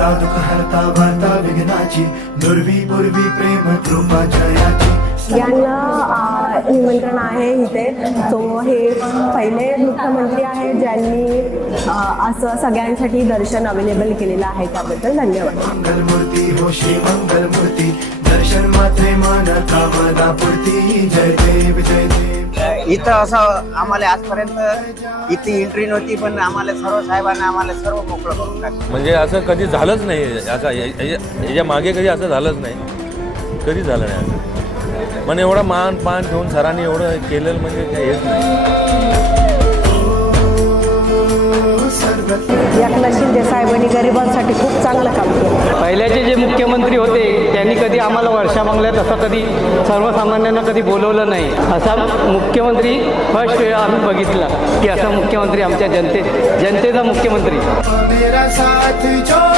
दाता दुःख हरता वार्ता विघ्नाची दुर्वी पूर्वी प्रेम कृपा जयाची. यांना निमंत्रण आहे इथे. सो हे पहिले मुख्यमंत्री आहेत ज्यांनी असं सगळ्यांसाठी दर्शन अवेलेबल केलेलं आहे त्याबद्दल धन्यवाद. मंगलमूर्ती हो श्री मंगलमूर्ती दर्शन मात्रे मान कामना पूर्ती जय देव जय. देव इथं असं आम्हाला आजपर्यंत इथली एंट्री नव्हती पण आम्हाला सर्व साहेबांना आम्हाला सर्व मोकळं करून टाकलं. म्हणजे असं कधी झालंच नाही असं या- या- याच्या मागे कधी असं झालंच नाही. कधी झालं नाही असं. पण एवढा मान पान ठेवून सरांनी एवढं केलेलं म्हणजे काही हेच नाही. एकनाथ शिंदे साहेबांनी गरिबांसाठी खूप चांगलं काम केलं. होते त्यांनी कधी आम्हाला वर्षा बंगल्यात असं कधी सर्वसामान्यांना कधी बोलवलं नाही. असा मुख्यमंत्री फर्स्ट वेळ आम्ही बघितला की असा मुख्यमंत्री आमच्या जनते जनतेचा मुख्यमंत्री. मेरा साथ जो